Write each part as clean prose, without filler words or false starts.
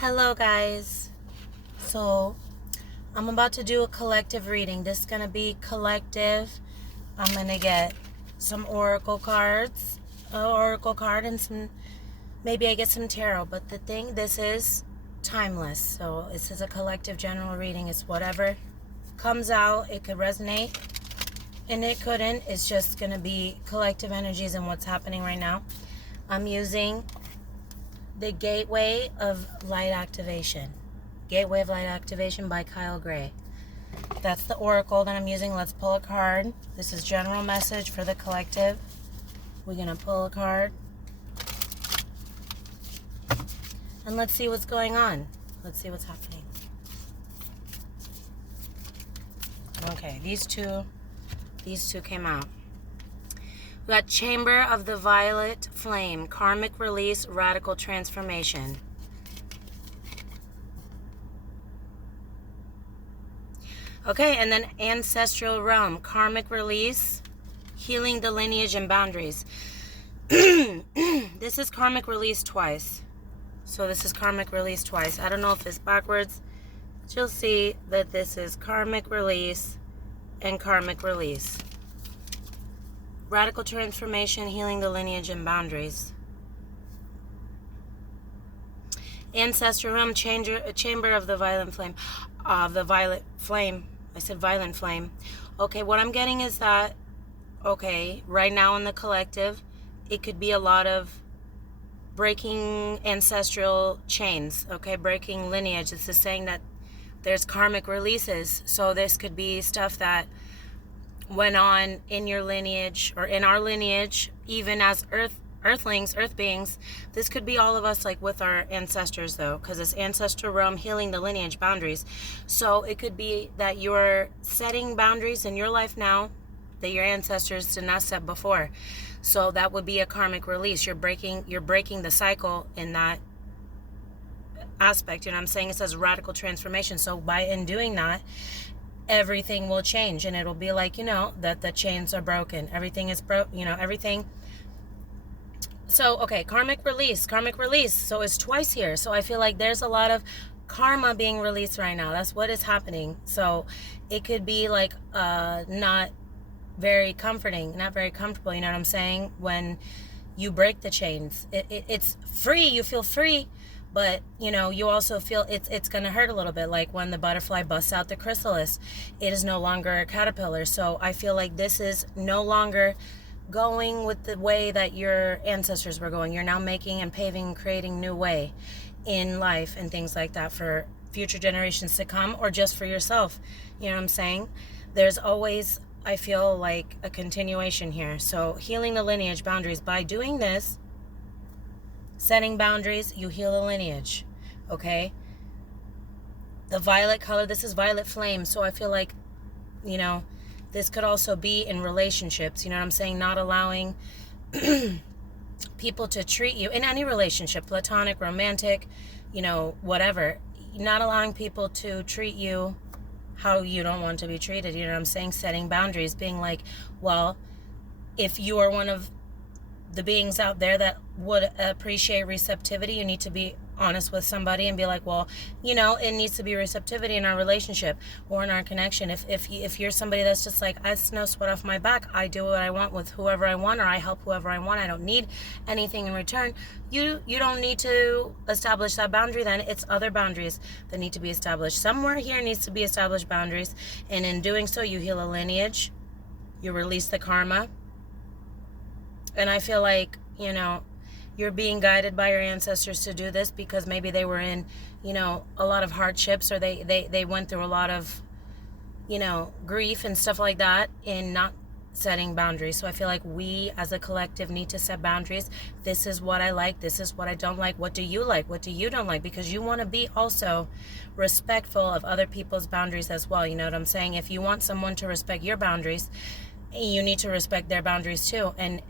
Hello guys. So I'm about to do a collective reading. This is going to be collective. I'm going to get some oracle cards, an oracle card, and maybe I get some tarot. But this is timeless. So this is a collective general reading. It's whatever comes out. It could resonate and it couldn't. It's just going to be collective energies and what's happening right now. I'm using the Gateway of Light Activation. Gateway of Light Activation by Kyle Gray. That's the oracle that I'm using. Let's pull a card. This is general message for the collective. We're going to pull a card. And let's see what's going on. Let's see what's happening. Okay, these two came out. We got Chamber of the Violet Flame, Karmic Release, Radical Transformation. Okay, and then Ancestral Realm, Karmic Release, Healing the Lineage and Boundaries. This is Karmic Release twice. So this is Karmic Release twice. I don't know if it's backwards, but you'll see that this is Karmic Release and Karmic Release. Radical Transformation, Healing the Lineage and Boundaries. Ancestral Realm, Chamber of the Violent Flame. The Violet Flame. I said Violent Flame. Okay, what I'm getting is that, okay, right now in the collective, it could be a lot of breaking ancestral chains, okay, breaking lineage. This is saying that there's karmic releases. So this could be stuff that went on in your lineage or in our lineage, even as earthlings, earth beings. This could be all of us, like with our ancestors though, because it's ancestral realm, healing the lineage, boundaries. So it could be that you're setting boundaries in your life now that your ancestors did not set before. So that would be a karmic release. You're breaking the cycle in that aspect. You know what I'm saying? It says radical transformation. So in doing that, everything will change, and it'll be like, that the chains are broken. Everything is everything. So, okay, karmic release. So it's twice here. So I feel like there's a lot of karma being released right now. That's what is happening. So it could be like not very comforting, not very comfortable. You know what I'm saying? When you break the chains, it's free. You feel free. But, you also feel it's going to hurt a little bit. Like when the butterfly busts out the chrysalis, it is no longer a caterpillar. So I feel like this is no longer going with the way that your ancestors were going. You're now making and paving and creating new way in life and things like that for future generations to come, or just for yourself. You know what I'm saying? There's always, I feel like, a continuation here. So healing the lineage, boundaries. By doing this, setting boundaries, you heal the lineage, okay? The violet color, this is violet flame. So I feel like, this could also be in relationships, you know what I'm saying? Not allowing people to treat you in any relationship, platonic, romantic, whatever. Not allowing people to treat you how you don't want to be treated, you know what I'm saying? Setting boundaries, being like, well, if you are one of the beings out there that would appreciate receptivity, you need to be honest with somebody and be like, well, it needs to be receptivity in our relationship or in our connection. If you're somebody that's just like, it's no sweat off my back, I do what I want with whoever I want, or I help whoever I want, I don't need anything in return, you don't need to establish that boundary. Then it's other boundaries that need to be established. Somewhere here needs to be established boundaries, and in doing so, you heal a lineage, you release the karma. And I feel like, you're being guided by your ancestors to do this because maybe they were in, a lot of hardships, or they went through a lot of, grief and stuff like that in not setting boundaries. So I feel like we as a collective need to set boundaries. This is what I like. This is what I don't like. What do you like? What do you don't like? Because you want to be also respectful of other people's boundaries as well. You know what I'm saying? If you want someone to respect your boundaries, you need to respect their boundaries too. And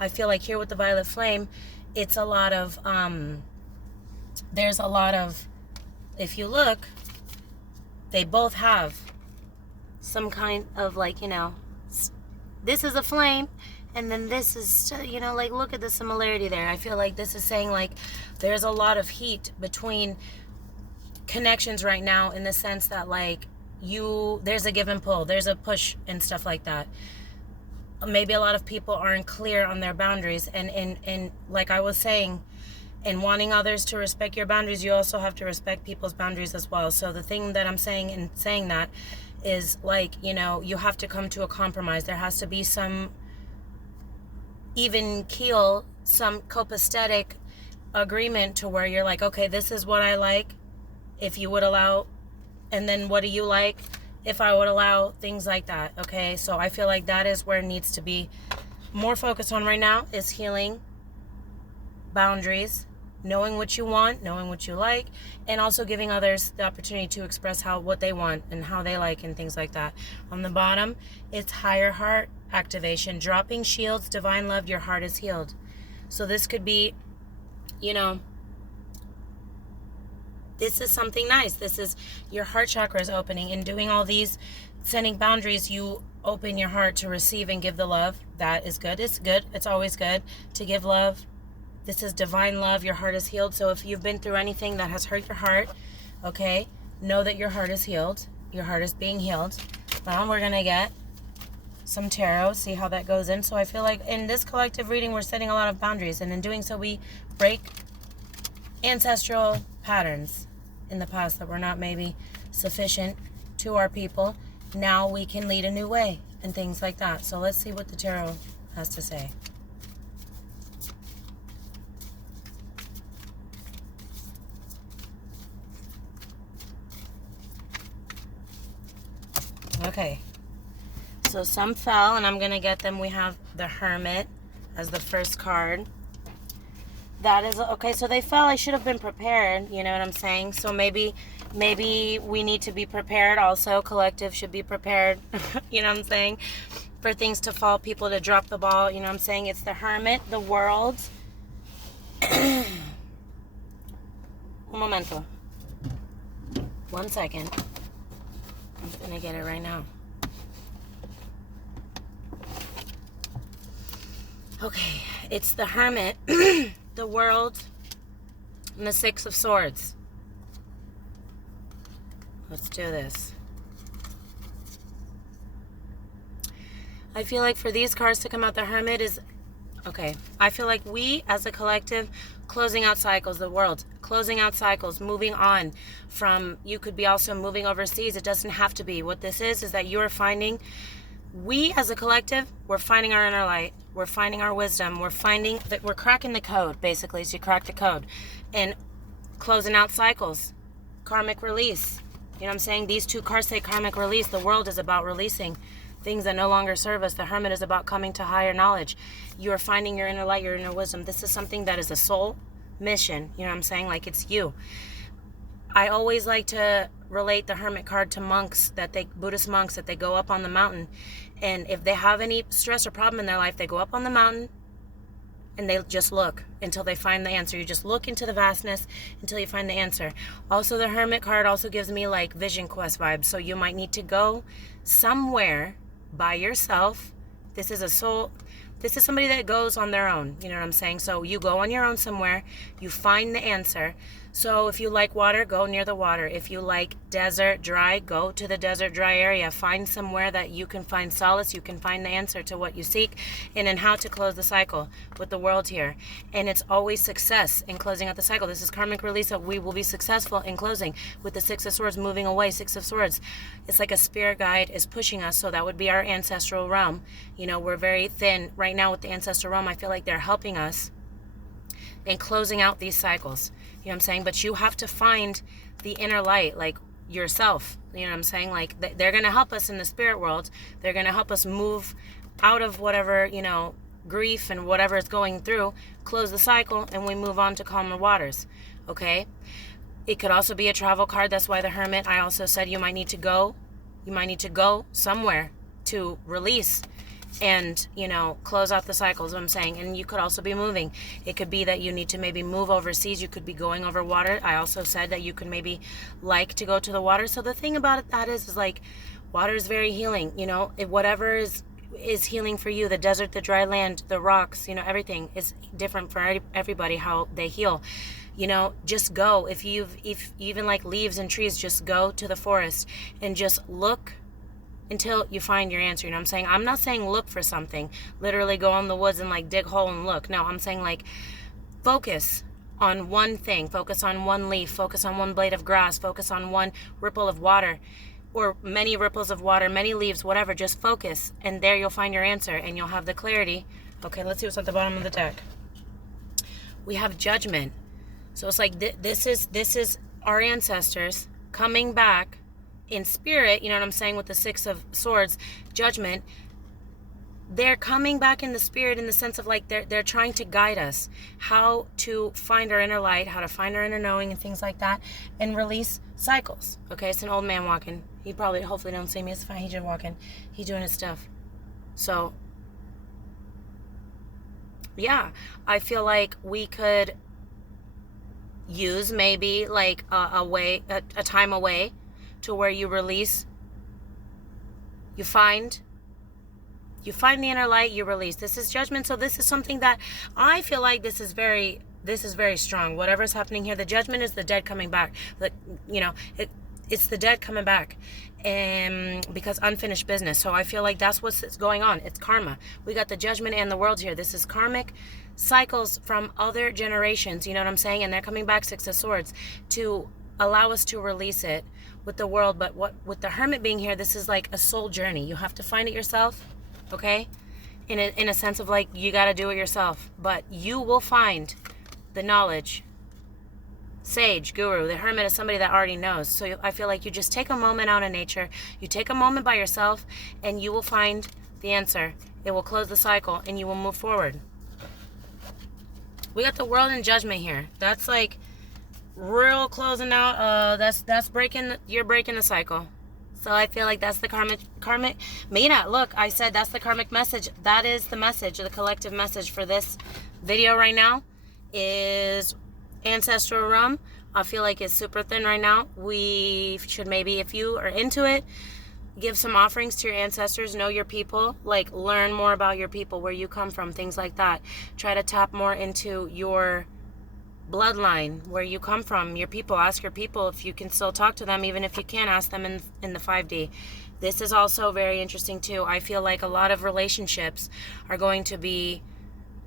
I feel like here with the violet flame, it's a lot of there's a lot of, if you look, they both have some kind of, like, this is a flame And then this is, you know, like, look at the similarity there. I feel like this is saying, like, there's a lot of heat between connections right now, in the sense that, like, there's a give and pull, there's a push and stuff like that. Maybe a lot of people aren't clear on their boundaries, and like I was saying, in wanting others to respect your boundaries, you also have to respect people's boundaries as well. So the thing that I'm saying in saying that is, like, you know, you have to come to a compromise. There has to be some even keel, some copacetic agreement to where you're like, okay, this is what I like, if you would allow, and then what do you like if I would allow, things like that. Okay, so I feel like that is where it needs to be more focused on right now, is healing, boundaries, knowing what you want, knowing what you like, and also giving others the opportunity to express what they want and how they like and things like that. On the bottom, it's higher heart activation, dropping shields, divine love, your heart is healed. So this could be, you know, this is something nice. This is your heart chakra is opening, and doing all these, setting boundaries, you open your heart to receive and give the love. That is good. It's good. It's always good to give love. This is divine love. Your heart is healed. So if you've been through anything that has hurt your heart, okay, know that your heart is healed. Your heart is being healed. Now we're going to get some tarot, see how that goes in. So I feel like in this collective reading, we're setting a lot of boundaries, and in doing so, we break ancestral patterns in the past that were not maybe sufficient to our people. Now we can lead a new way and things like that. So let's see what the tarot has to say. Okay, so some fell, and I'm going to get them. We have the Hermit as the first card. That is, okay, so they fell. I should have been prepared, you know what I'm saying? So maybe we need to be prepared also. Collective should be prepared, you know what I'm saying? For things to fall, people to drop the ball, you know what I'm saying? It's the Hermit, the World. Un momento. 1 second. I'm just gonna get it right now. Okay, it's the Hermit, the World, and the Six of Swords. Let's do this. I feel like for these cards to come out, the Hermit is, okay, I feel like we as a collective, closing out cycles, the world, closing out cycles, moving on from, you could be also moving overseas. It doesn't have to be. What this is that you are finding, we as a collective, we're finding our inner light. We're finding our wisdom. We're finding that we're cracking the code, basically. So you crack the code. And closing out cycles. Karmic release. You know what I'm saying? These two cards say karmic release. The World is about releasing things that no longer serve us. The Hermit is about coming to higher knowledge. You are finding your inner light, your inner wisdom. This is something that is a soul mission. You know what I'm saying? Like, it's you. I always like to relate the Hermit card to monks, Buddhist monks, that they go up on the mountain. And if they have any stress or problem in their life, they go up on the mountain and they just look until they find the answer. You just look into the vastness until you find the answer. Also, the Hermit card also gives me like Vision Quest vibes. So you might need to go somewhere by yourself. This is a soul. This is somebody that goes on their own. You know what I'm saying? So you go on your own somewhere. You find the answer. So if you like water, go near the water. If you like desert, dry, go to the desert, dry area. Find somewhere that you can find solace. You can find the answer to what you seek, and then how to close the cycle with the World here. And it's always success in closing out the cycle. This is karmic release, that we will be successful in closing with the Six of Swords moving away. Six of Swords. It's like a spirit guide is pushing us. So that would be our ancestral realm. You know, we're very thin right now with the ancestral realm. I feel like they're helping us in closing out these cycles. You know what I'm saying? But you have to find the inner light, like yourself. You know what I'm saying? Like, they're going to help us in the spirit world. They're going to help us move out of whatever, you know, grief and whatever is going through, close the cycle, and we move on to calmer waters. Okay? It could also be a travel card. That's why the Hermit, I also said you might need to go. You might need to go somewhere to release and, you know, close out the cycles, what I'm saying. And you could also be moving. It could be that you need to maybe move overseas. You could be going over water. I also said that you could maybe like to go to the water. So the thing about it, that is like, water is very healing. You know, if whatever is is healing for you. The desert, the dry land, the rocks, everything is different for everybody, how they heal. Just go. If you even like leaves and trees, just go to the forest and just look until you find your answer. You know what I'm saying? I'm not saying look for something, literally go in the woods and like dig a hole and look. No, I'm saying like focus on one thing, focus on one leaf, focus on one blade of grass, focus on one ripple of water, or many ripples of water, many leaves, whatever. Just focus, and there you'll find your answer, and you'll have the clarity. Okay, let's see what's at the bottom of the deck. We have Judgment. So it's like this is our ancestors coming back in spirit. You know what I'm saying, with the Six of Swords, Judgment. They're coming back in the spirit, in the sense of like they're trying to guide us how to find our inner light, how to find our inner knowing, and things like that, and release cycles. Okay, it's an old man walking. He probably, hopefully don't see me. It's fine. He's just walking. He's doing his stuff. So yeah, I feel like we could use maybe like a time away to where you release, you find the inner light, you release. This is Judgment. So this is something that I feel like this is very strong. Whatever's happening here, the Judgment is the dead coming back. It's the dead coming back, and because unfinished business. So I feel like that's what's going on. It's karma. We got the Judgment and the World here. This is karmic cycles from other generations. You know what I'm saying? And they're coming back, Six of Swords, to allow us to release it with the World. But with the Hermit being here, this is like a soul journey. You have to find it yourself. Okay, in a sense of like you got to do it yourself, but you will find the knowledge. Sage, guru, the Hermit is somebody that already knows. So I feel like you just take a moment out in nature, you take a moment by yourself, and you will find the answer. It will close the cycle, and you will move forward. We got the World and Judgment here. That's like real closing out. That's breaking. You're breaking the cycle. So I feel like that's the karmic. Mina, look, I said that's the karmic message. That is the message, the collective message for this video right now is Ancestral Rum. I feel like it's super thin right now. We should maybe, if you are into it, give some offerings to your ancestors, know your people, like learn more about your people, where you come from, things like that. Try to tap more into your bloodline, where you come from, your people. Ask your people if you can still talk to them, even if you can't, ask them in the 5D. This is also very interesting too. I feel like a lot of relationships are going to be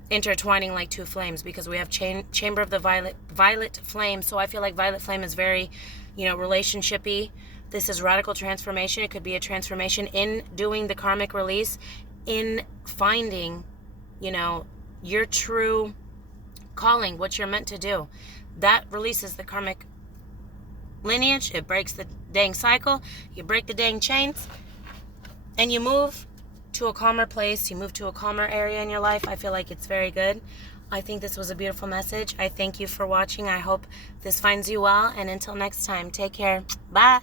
intertwining like two flames, because we have chamber of the violet flame. So I feel like violet flame is very, relationshipy. This is radical transformation. It could be a transformation in doing the karmic release, in finding, your true calling, what you're meant to do. That releases the karmic lineage. It breaks the dang cycle. You break the dang chains, and you move to a calmer place. You move to a calmer area in your life. I feel like it's very good. I think this was a beautiful message. I thank you for watching. I hope this finds you well, and until next time, take care. Bye.